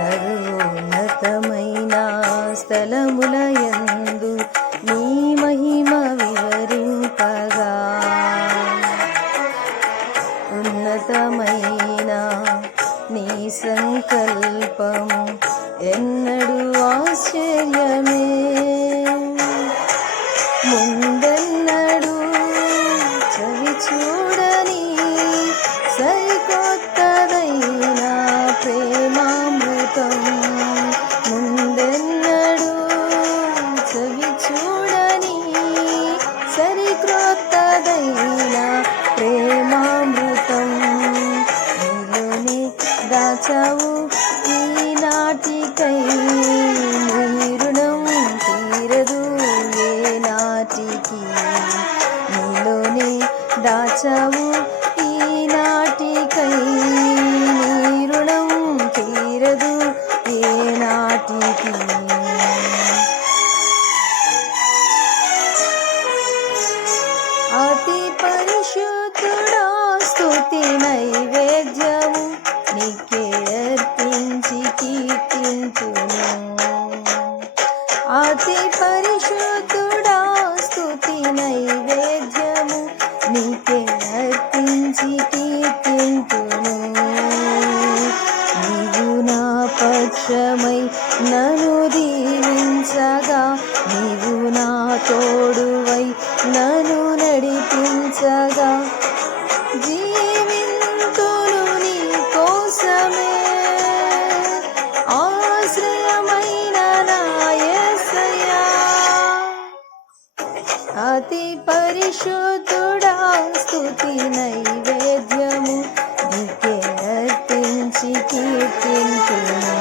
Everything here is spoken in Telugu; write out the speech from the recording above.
సర్వోన్నతమైన స్థలములయందు నీ మహిమ వివరింపగా ఉన్నతమైన నీ సంకల్పము ఎన్నడూ ఆశ్చర్యమే ముందెన్నడూ చవి చూడని సరికొత్తదైన ప్రేమామృతం ముందెన్నడూ చవి చూడని సరికొత్తదైన ప్రేమామృతం నీలోనే దాచావు ఈనాటికై నీ రుణం తీరదు ఏ నాటికి నీలోనే దాచావు ఈనాటికై నీ రుణం తీరదు ఏ నాటికి అతి పరిశుద్ధుడా స్తుతి నైవేద్యము నీకే అర్పించి కీర్తించును అతి పరిశుద్ధుడా స్తుతి నైవేద్యము నీకే అర్పించి కీర్తించును నీవు నా పక్షమై నన్ను దీవించగా నీవు నా తోడువై నన్ను నడిపించగా జీవింతును నీ కోసమే ఆశ్రయమైన నా యేసయ్యా అతి పరిశుద్ధుడా స్తుతి నైవేద్యము నీకే అర్పించి కీర్తించును